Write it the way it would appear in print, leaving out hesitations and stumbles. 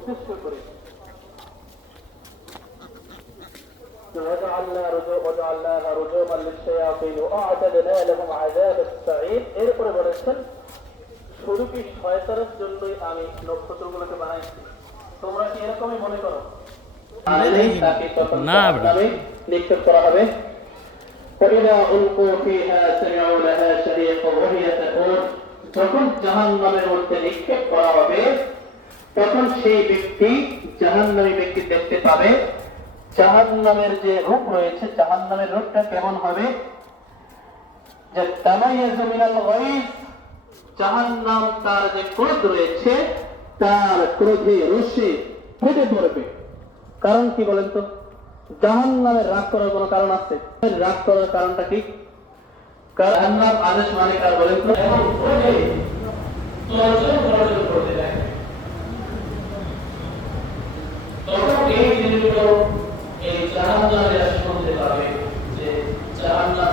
উদ্দেশ্য করে। এরপরে বলেছেন শুধু কি শয়তানের জন্যই আমি নক্ষত্রগুলোকে বানাইছি, তোমরা কি এরকমই মনে করো? না নিক্ষেপ করা হবে। যখন জাহান্নামের মধ্যে নিক্ষেপ করা হবে তখন সেই ব্যক্তি জাহান্নামী ব্যক্তি দেখতে পাবে জাহান্নামের যে রূপ রয়েছে, জাহান্নামের রূপটা কেমন হবে, যে তামাইয়াজু মিনাল গায়জ, জাহান্নাম তার যে ক্রোধ রয়েছে তার ক্রোধে রোষে ফেটে পড়বে। কারণ কি বলেন তো? জাহান্নামের রাগ করার কোনো কারণ আছে? রাগ করার কারণটা কি? জাহান্নাম আদেশ মানে কার বলেন তো? এমন ক্রোধে তর্জন করতে থাকে। তখন এই জিনিসগুলো এই জাহান্নামের শুনতে পাবে যে জাহান্নাম